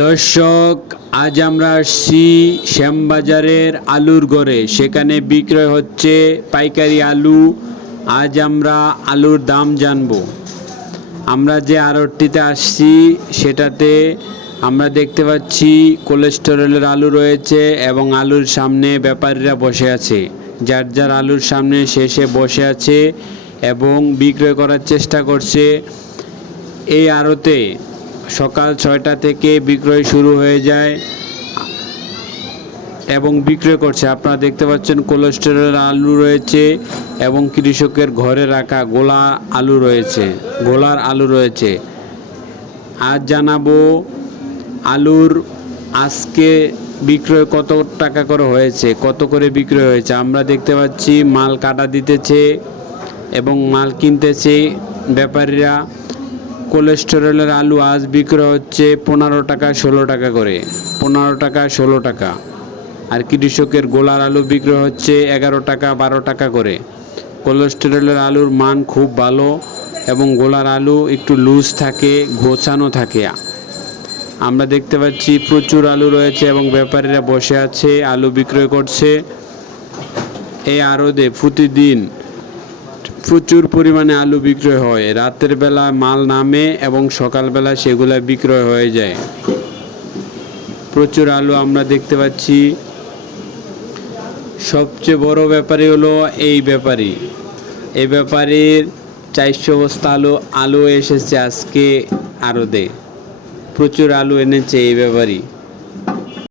দর্শক, আজ আমরা আসছি শ্যামবাজারের আলুর গড়ে। সেখানে বিক্রয় হচ্ছে পাইকারি আলু। আজ আমরা আলুর দাম জানবো। আমরা যে আড়তটিতে আসছি সেটাতে আমরা দেখতে পাচ্ছি কোলেস্টেরলের আলু রয়েছে এবং আলুর সামনে ব্যাপারীরা বসে আছে। যার যার আলুর সামনে শেষে বসে আছে এবং বিক্রয় করার চেষ্টা করছে। এই আড়তে সকাল 6টা থেকে বিক্রয় শুরু হয়ে যায় এবং বিক্রয় করছে। আপনারা দেখতে পাচ্ছেন কোলেস্টেরলের আলু রয়েছে এবং কৃষকের ঘরে রাখা গোলার আলু রয়েছে। আজ জানাবো আলুর আজকে বিক্রয় কত টাকা করে হয়েছে, কত করে বিক্রয় হয়েছে। আমরা দেখতে পাচ্ছি মাল কাটা দিতেছে এবং মাল কিনতেছে ব্যাপারীরা। কোলেস্টেরলের আলু আজ বিক্রয় হচ্ছে 15 টাকা 16 টাকা করে, 15 টাকা 16 টাকা। আর কৃষকের গোলার আলু বিক্রয় হচ্ছে 11 টাকা 12 টাকা করে। কোলেস্টেরলের আলুর মান খুব ভালো এবং গোলার আলু একটু লুজ থাকে, গোছানো থাকে। আমরা দেখতে পাচ্ছি প্রচুর আলু রয়েছে এবং ব্যাপারীরা বসে আছে, আলু বিক্রয় করছে। এই আড়তে প্রতিদিন প্রচুর পরিমাণে আলু বিক্রয় হয়। রাতের বেলা মাল নামে এবং সকালবেলা সেগুলা বিক্রয় হয়ে যায়। প্রচুর আলু আমরা দেখতে পাচ্ছি। সবচেয়ে বড় ব্যাপারী হলো এই ব্যাপারীর 400 বস্তা আলু এসেছে আজকে আড়তে। প্রচুর আলু এনেছে এই ব্যাপারী।